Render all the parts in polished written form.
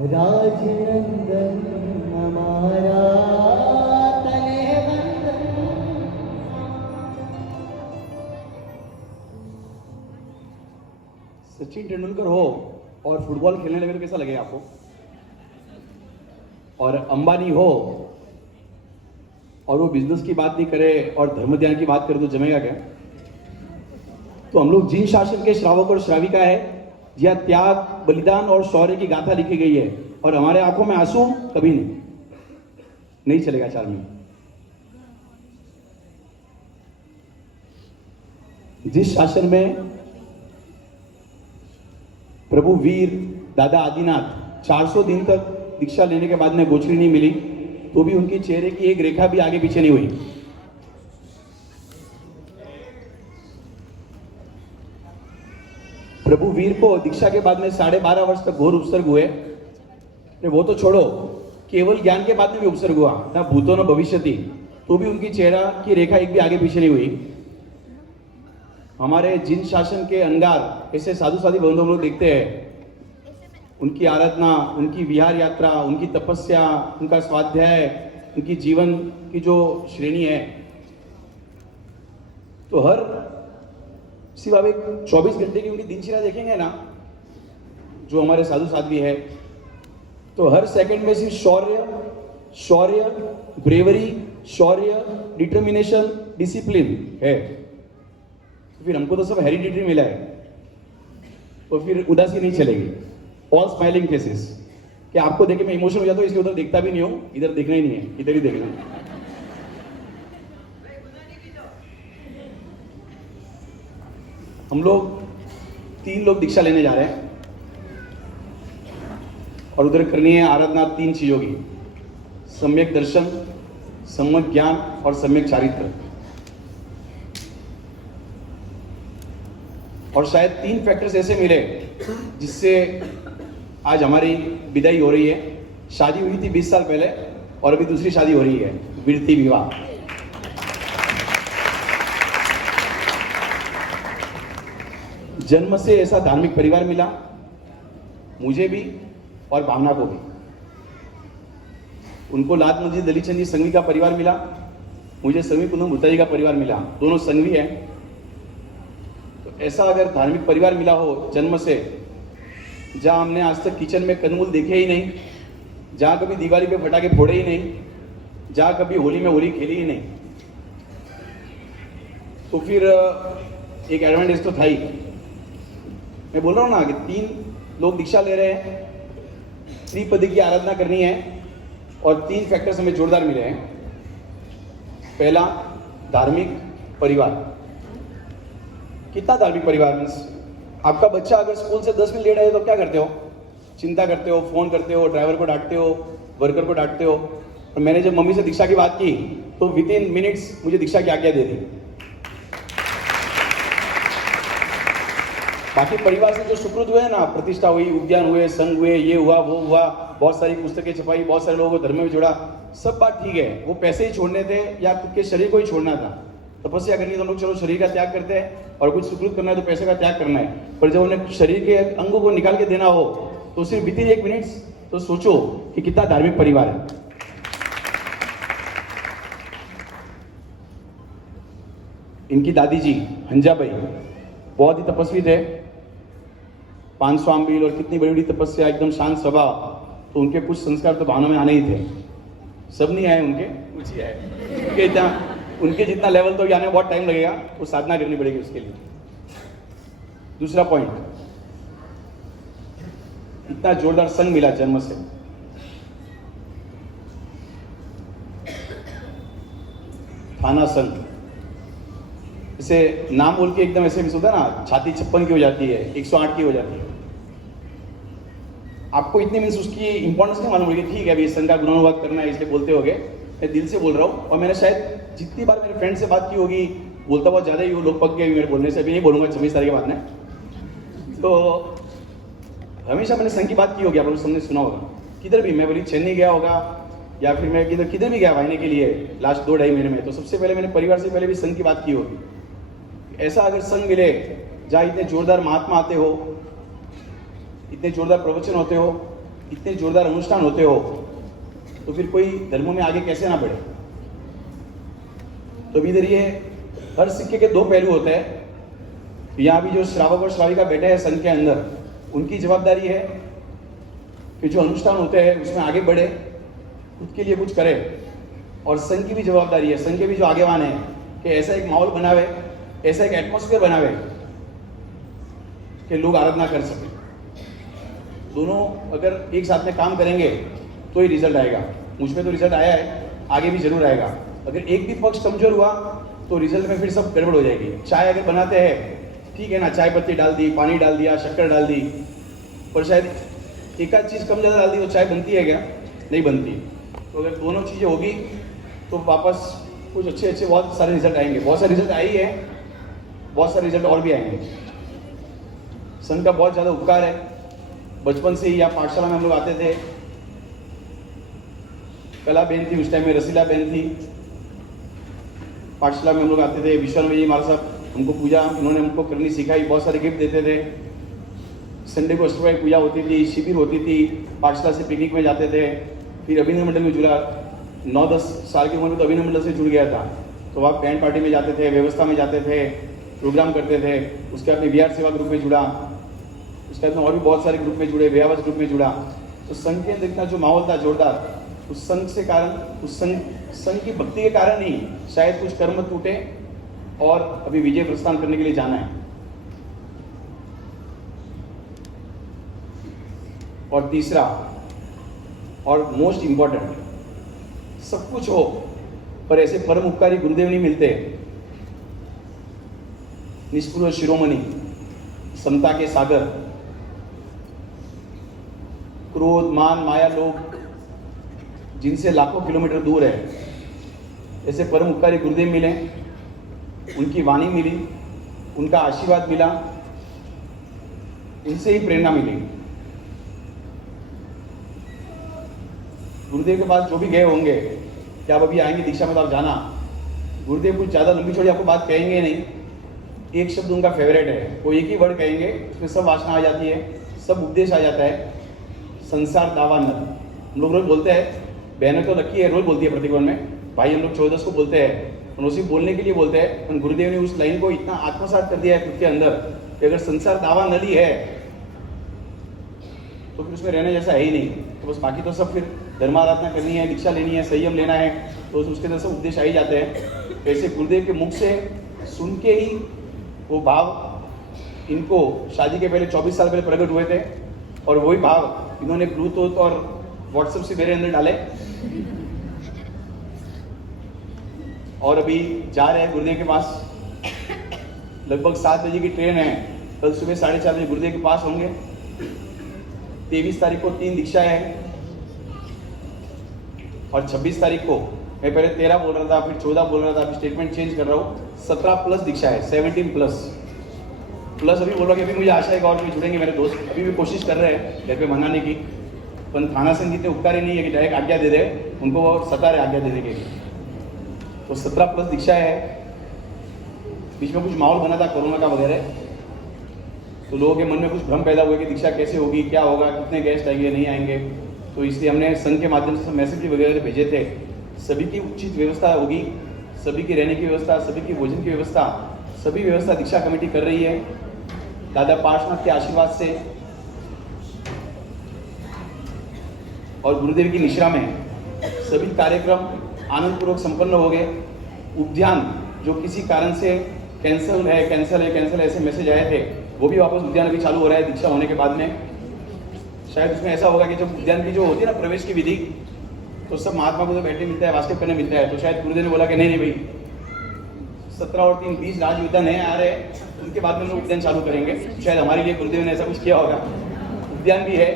राजनंदन हमारा तले बंधन। सचिन तेंदुलकर हो और फुटबॉल खेलने लगे तो कैसा लगेगा आपको? और अंबानी हो और वो बिजनेस की बात नहीं करे और धर्म ध्यान की बात करे तो जमेगा क्या? तो हम लोग जिन शासन के श्रावक और श्राविका है, जहाँ त्याग, बलिदान और शौर्य की गाथा लिखी गई है, और हमारे आंखों में आंसू कभी नहीं चलेगा 4 महीने। जिस शासन में प्रभु वीर दादा आदिनाथ 400 दिन तक दीक्षा लेने के बाद में गोचरी नहीं मिली, तो भी उनके चेहरे की एक रेखा भी आगे पीछे नहीं हुई। प्रभु वीर को दीक्षा के बाद में 12.5 वर्ष तक घोर उपसर्ग हुए। वो तो छोड़ो, केवल ज्ञान के बाद में भी उपसर्ग हुआ ना, भूतो न भविष्यति, तो भी उनकी चेहरा की रेखा एक भी आगे पीछे नहीं हुई। हमारे जिन शासन के अंगार ऐसे साधु साधी बंधु हम लोग देखते हैं, उनकी आराधना, उनकी विहार यात्रा, उनकी तपस्या, उनका स्वाध्याय, उनकी जीवन की जो श्रेणी है, तो हर सिर्फ आप एक 24 घंटे की उनकी दिनचर्या देखेंगे ना, जो हमारे साधु साध्वी है, तो हर सेकंड में सिर्फ शौर्य, ब्रेवरी, शौर्य, डिटर्मिनेशन, डिसिप्लिन है। तो फिर हमको तो सब हेरिडिटरी मिला है, तो फिर उदासी नहीं चलेगी। All smiling faces. कि आपको देखे मैं इमोशनल हो जाता हूँ, इसलिए उधर देखता भी नहीं हूँ, इधर देखना ही नहीं है, इधर ही देखना है। हम लोग 3 लोग दीक्षा लेने जा रहे हैं और उधर करनी है आराधना 3 चीजों की: सम्यक दर्शन, सम्यक ज्ञान और सम्यक चारित्र। और शायद 3 फैक्टर्स ऐसे मिले जिससे आज हमारी विदाई हो रही है। शादी हुई थी 20 साल पहले और अभी दूसरी शादी हो रही है, विरती विवाह। जन्म से ऐसा धार्मिक परिवार मिला मुझे भी और भावना को भी। उनको लात मस्जिद दलीचंद जी संघवी का परिवार मिला, मुझे संघवी कुंदन भुत्ता जी का परिवार मिला, दोनों संघवी हैं। तो ऐसा अगर धार्मिक परिवार मिला हो जन्म से, जहां हमने आज तक किचन में कंदमूल देखे ही नहीं, जहां कभी दिवाली पे पटाखे फोड़े ही नहीं, जहां कभी होली में होली खेली ही नहीं, तो फिर एक एडवांटेज तो था ही। मैं बोल रहा हूं ना कि 3 लोग दीक्षा ले रहे हैं, त्रिपदी की आराधना करनी है और 3 फैक्टर्स हमें जोरदार मिले हैं। पहला, धार्मिक परिवार। कितना धार्मिक परिवार? मीन्स आपका बच्चा अगर स्कूल से 10 मिनट लेट आए तो क्या करते हो? चिंता करते हो, फोन करते हो, ड्राइवर को डांटते हो, वर्कर को डांटते हो। और मैंने जब मम्मी से दीक्षा की बात की तो विदिन मिनट्स मुझे दीक्षा की आज्ञा दे दी। बाकी परिवार से जो सुकृत हुए ना, प्रतिष्ठा हुई, उद्यान हुए, संघ हुए, ये हुआ, वो हुआ, बहुत सारी पुस्तकें छपाई, बहुत सारे लोगों को धर्म में जोड़ा, सब बात ठीक है। वो पैसे ही छोड़ने थे या खुद के शरीर को ही छोड़ना था। तपस्या करनी तो हम लोग चलो शरीर का त्याग करते हैं, और कुछ सुकृत करना है तो पैसे का त्याग करना है। पर जब उन्हें शरीर के अंगों को निकाल के देना हो तो सिर्फ विदिन 1 मिनट तो सोचो कि कितना धार्मिक परिवार है। इनकी दादी जी हंजाबाई बहुत ही तपस्वी थे, 500 आंबील और कितनी बड़ी बड़ी तपस्या, एकदम शांत स्वभाव। तो उनके कुछ संस्कार तो भावना में आने ही थे। सब नहीं आए उनके, कुछ ही आए। उनके जितना लेवल तो आने में बहुत टाइम लगेगा, वो साधना करनी पड़ेगी उसके लिए। दूसरा पॉइंट, इतना जोरदार संघ मिला जन्म से। थाना संघ, इसे नाम बोल के एकदम ऐसे मिस होता है ना, छाती 56 की हो जाती है, 108 की हो जाती है। आपको इतनी मीन्स उसकी इंपॉर्टेंस नहीं मालूम होगी। ठीक है, अभी संघ का गुणानुवाद करना है इसलिए बोलते होगे, मैं दिल से बोल रहा हूँ। और मैंने शायद जितनी बार मेरे फ्रेंड से बात की होगी, बोलता बहुत ज्यादा ही वो लोग पक गए मेरे बोलने से। अभी नहीं बोलूंगा 26 तारीख के बाद में। तो हमेशा मैंने संघ की बात की होगी, आप लोग सबने सुना होगा। किधर भी, मैं बोली चेन्नई गया होगा या फिर मैं किधर भी गया भाईने के लिए लास्ट 2-2.5 महीने में, तो सबसे पहले मैंने परिवार से पहले भी संघ की बात की होगी। ऐसा अगर संघ मिले जहाँ इतने जोरदार महात्मा आते हो, इतने जोरदार प्रवचन होते हो, इतने जोरदार अनुष्ठान होते हो तो फिर कोई धर्मों में आगे कैसे ना बढ़े। तो इधर ये हर सिक्के के दो पहलू होते हैं। यहाँ भी जो श्रावक और श्राविका बैठे हैं संघ के अंदर, उनकी जवाबदारी है कि जो अनुष्ठान होते हैं उसमें आगे बढ़े, खुद के लिए कुछ करे। और संघ की भी जवाबदारी है, संघ के भी जो आगेवान है कि ऐसा एक माहौल बनावे, ऐसा एक एटमॉस्फेयर बनावे कि लोग आराधना कर सकें। दोनों अगर एक साथ में काम करेंगे तो ही रिजल्ट आएगा। मुझ में तो रिजल्ट आया है, आगे भी जरूर आएगा। अगर एक भी पक्ष कमजोर हुआ तो रिजल्ट में फिर सब गड़बड़ हो जाएगी। चाय अगर बनाते हैं, ठीक है ना, चाय पत्ती डाल दी, पानी डाल दिया, शक्कर डाल दी, पर शायद एक आध चीज़ कम ज़्यादा डाल दी तो चाय बनती है क्या? नहीं बनती। तो अगर दोनों चीज़ें होगी तो वापस कुछ अच्छे बहुत सारे रिजल्ट आएंगे। बहुत सारे रिजल्ट आई है, बहुत सारे रिजल्ट और भी आएंगे। संघ का बहुत ज़्यादा उपकार है। बचपन से ही या पाठशाला में हम लोग आते थे, कला बहन थी उस टाइम में, रसीला बहन थी, पाठशाला में हम लोग आते थे। विश्वनाथ जी महाराज साहब हमको पूजा उन्होंने हमको करनी सिखाई, बहुत सारे गिफ्ट देते थे। संडे को अष्टवाई पूजा होती थी, शिविर होती थी, पाठशाला से पिकनिक में जाते थे। फिर अभिनव मंडल में जुड़ा, 9-10 साल की उम्र में तो अभिनव मंडल से जुड़ गया था। तो वहाँ बैंड पार्टी में जाते थे, व्यवस्था में जाते थे, प्रोग्राम करते थे। उसके बाद में विहार सेवा ग्रुप में जुड़ा, उसके बाद में और भी बहुत सारे ग्रुप में जुड़े, व्यावास ग्रुप में जुड़ा। तो संघ के अंदर इतना जो माहौल था जोरदार, उस संघ से कारण, उस संघ की भक्ति के कारण ही शायद कुछ कर्म टूटे और अभी विजय प्रस्थान करने के लिए जाना है। और तीसरा और मोस्ट इंपॉर्टेंट, सब कुछ हो पर ऐसे परम उपकारी गुरुदेव नहीं मिलते। निष्ठुर शिरोमणि, समता के सागर, क्रोध मान माया लोग जिनसे लाखों किलोमीटर दूर है, ऐसे परम उपकारी गुरुदेव मिले, उनकी वाणी मिली, उनका आशीर्वाद मिला, उनसे ही प्रेरणा मिली। गुरुदेव के पास जो भी गए होंगे कि आप अभी आएंगे दीक्षा में तो आप जाना, गुरुदेव कुछ ज़्यादा लंबी चौड़ी आपको बात कहेंगे नहीं। एक शब्द उनका फेवरेट है, वो एक ही वर्ड कहेंगे, उसमें सब वासना आ जाती है, सब उपदेश आ जाता है। संसार दावा नल, हम लोग रोज बोलते हैं, बहनें तो लकी है रोज बोलती है प्रतिकोण में, भाई हम लोग 14 को बोलते हैं, उसी बोलने के लिए बोलते हैं। पर गुरुदेव ने उस लाइन को इतना आत्मसात कर दिया है खुद के अंदर कि अगर संसार दावा नली है तो फिर उसमें रहने जैसा है ही नहीं। तो बस बाकी तो सब फिर धर्माराधना करनी है, दीक्षा लेनी है, संयम लेना है, तो उसके अंदर सब उपदेश आ ही जाते हैं। वैसे गुरुदेव के मुख से सुन के ही वो भाव इनको शादी के पहले 24 साल पहले प्रकट हुए थे, और वही भाव इन्होंने ब्लूटूथ और व्हाट्सएप से मेरे अंदर डाले, और अभी जा रहे हैं गुरुदेव के पास। लगभग 7 बजे की ट्रेन है, कल सुबह 4:30 बजे गुरुदेव के पास होंगे। 23 तारीख को 3 दीक्षाएं हैं, और 26 तारीख को, मैं पहले 13 बोल रहा था, फिर 14 बोल रहा था, अभी स्टेटमेंट चेंज कर रहा हूँ, 17+ दीक्षा है, 17+। अभी बोल रहा कि अभी मुझे आशा है कि और भी जुड़ेंगे मेरे दोस्त, अभी भी कोशिश कर रहे हैं घर पे मनाने की, पर थाना संघ इतने उपकारी नहीं है कि डायरेक्ट आज्ञा दे दे, उनको वो सता रहे आज्ञा देने के लिए। तो 17+ दीक्षा है। बीच में कुछ माहौल बना था कोरोना का वगैरह, तो लोगों के मन में कुछ भ्रम पैदा हुआ कि दीक्षा कैसे होगी, क्या होगा, कितने गेस्ट आएंगे नहीं आएंगे। तो इसलिए हमने संघ के माध्यम से मैसेज वगैरह भेजे थे। सभी की उचित व्यवस्था होगी, सभी की रहने की व्यवस्था, सभी की भोजन की व्यवस्था, सभी व्यवस्था दीक्षा कमेटी कर रही है दादा पार्शनाथ के आशीर्वाद से। और गुरुदेव की निश्रा में सभी कार्यक्रम आनंदपूर्वक संपन्न हो गए। उद्यान जो किसी कारण से कैंसिल है ऐसे मैसेज आए थे, वो भी वापस उद्यान अभी चालू हो रहा है दीक्षा होने के बाद में। शायद उसमें ऐसा होगा कि जब उद्यान की जो होती है ना प्रवेश की विधि, तो सब महात्मा को तो बैठने मिलता है, वास्तव करने मिलता है। तो शायद गुरुदेव ने बोला कि नहीं भाई 17 और 3 20 राजविद्या नए आ रहे हैं, उनके बाद में हम लोग उद्यान चालू करेंगे। शायद हमारे लिए गुरुदेव ने ऐसा कुछ किया होगा। उद्यान भी है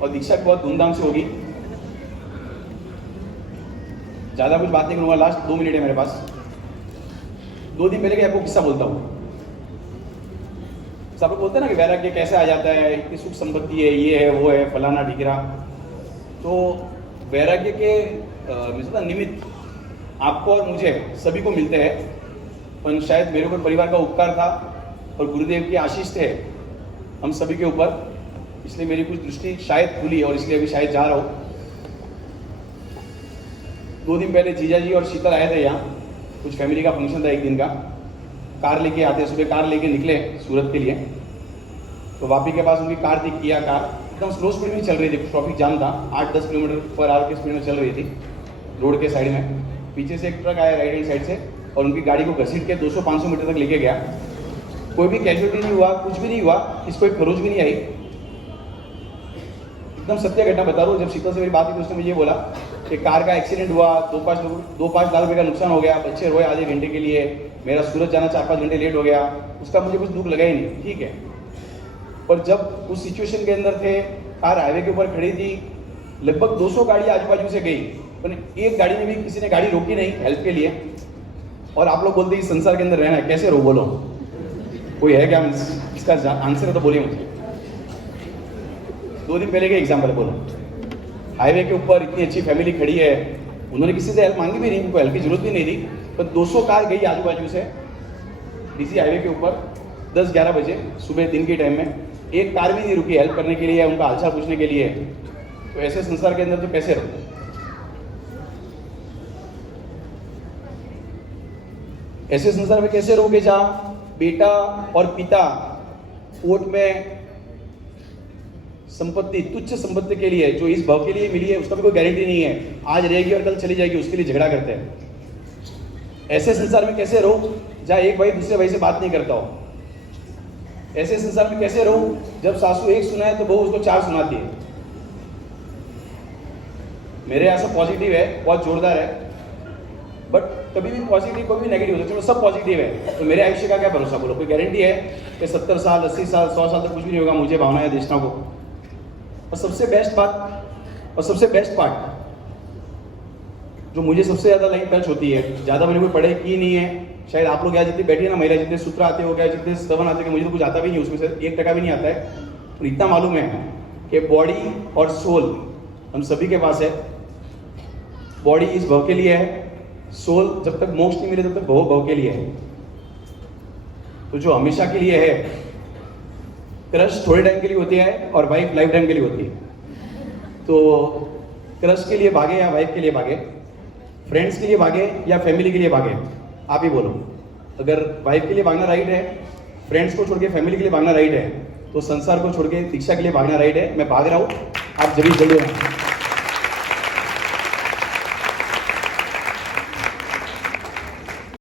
और दीक्षा भी बहुत धूमधाम से होगी। ज़्यादा कुछ बात नहीं करूँगा, लास्ट 2 मिनट है मेरे पास। 2 दिन पहले के आपको किस्सा बोलता हूँ। सब लोग बोलते हैं ना कि वैराग्य कैसे आ जाता है, इतनी सुख संपत्ति है, ये है वो है फलाना ढिकरा। तो वैराग्य के मतलब निमित्त आपको और मुझे सभी को मिलते हैं, पर शायद मेरे ऊपर परिवार का उपकार था और गुरुदेव की आशीष थे हम सभी के ऊपर। इसलिए मेरी कुछ दृष्टि शायद खुली और इसलिए अभी शायद जा रहा हूँ। 2 दिन पहले जीजा जी और शीतल आए थे यहाँ, कुछ फैमिली का फंक्शन था 1 दिन का। कार लेके आते, सुबह कार लेके निकले सूरत के लिए, तो वापी के पास उनकी कार थी, किया कार, एकदम स्लो स्पीड में चल रही थी, ट्रैफिक जाम था, 8-10 किलोमीटर पर आवर की स्पीड में चल रही थी रोड के साइड में। पीछे से एक ट्रक आया राइट हैंड साइड से और उनकी गाड़ी को घसीट के 200-500 मीटर तक लेके गया। कोई भी कैजुअलिटी नहीं हुआ, कुछ भी नहीं हुआ, इसको एक खरोच भी नहीं आई। एकदम सत्य घटना बता रहा हूँ। जब शीतल से मेरी बात हुई तो उसने मुझे ये बोला कि कार का एक्सीडेंट हुआ, 2-5 लाख रुपये का नुकसान हो गया, बच्चे रोए आधे घंटे के लिए, मेरा सूरत जाना 4-5 घंटे लेट हो गया। उसका मुझे कुछ दुख लगा ही नहीं, ठीक है। पर जब उस सिचुएशन के अंदर थे, कार हाईवे के ऊपर खड़ी थी, लगभग 200 गाड़ी आजू बाजू से गई, पर एक गाड़ी में भी किसी ने गाड़ी रोकी नहीं हेल्प के लिए। और आप लोग बोलते हैं इस संसार के अंदर रहना है, कैसे रो? बोलो, कोई है क्या इसका आंसर है तो बोलिए मुझे। 2 दिन पहले का एग्जाम्पल बोलो, हाईवे के ऊपर इतनी अच्छी फैमिली खड़ी है, उन्होंने किसी से हेल्प मांगी भी नहीं, उनको हेल्प की जरूरत भी नहीं थी, पर 200 कार गई आजू बाजू से डीसी हाईवे के ऊपर 10-11 बजे सुबह दिन के टाइम में, एक कार भी नहीं रुकी हेल्प करने के लिए, उनका हालचाल पूछने के लिए। तो ऐसे संसार के अंदर तो कैसे रहो? ऐसे संसार में कैसे रहोगे जहां बेटा और पिता कोर्ट में संपत्ति, तुच्छ संपत्ति के लिए जो इस भाव के लिए मिली है उसका भी कोई गारंटी नहीं है, आज रहेगी और कल चली जाएगी, उसके लिए झगड़ा करते हैं। ऐसे संसार में कैसे रहो जहां एक भाई दूसरे भाई से बात नहीं करता हो? ऐसे संसार में कैसे रहो जब सासू एक सुनाए तो बहू उसको 4 सुनाती है? मेरे यहाँ सब पॉजिटिव है, बहुत जोरदार है, बट कभी भी पॉजिटिव कभी भी नेगेटिव होता है। चलो सब पॉजिटिव है, तो मेरे आयुष्य का क्या भरोसा? बोलो, कोई गारंटी है कि 70 साल 80 साल 100 साल तक कुछ भी नहीं होगा? मुझे भावना है देशना को। और सबसे बेस्ट पार्ट जो मुझे सबसे ज़्यादा लाइन टच होती है, ज़्यादा मैंने कोई पढ़ाई की नहीं है, शायद आप लोग यहाँ जितने बैठे हैं ना महिला, जितने सूत्र आते हो गया, जितने स्तवन आते हैं, मुझे तो कुछ आता भी नहीं, उसमें से 1% भी नहीं आता है। तो इतना मालूम है कि बॉडी और सोल हम सभी के पास है। बॉडी इस भव के लिए है, सोल जब तक मोक्ष नहीं मिले तब तक भव के लिए है। तो जो हमेशा के लिए है, क्रश थोड़े टाइम के लिए होती है और वाइफ लाइफ टाइम के लिए होती है। तो क्रश के लिए भागे या वाइफ के लिए भागे, फ्रेंड्स के लिए भागे या फैमिली के लिए भागे? आप ही बोलो। अगर वाइफ के लिए भागना राइट है, फ्रेंड्स को छोड़ के फैमिली के लिए भागना राइट है, तो संसार को छोड़ के दीक्षा के लिए भागना राइट है। मैं भाग रहा हूँ, आप जल्दी जल्दी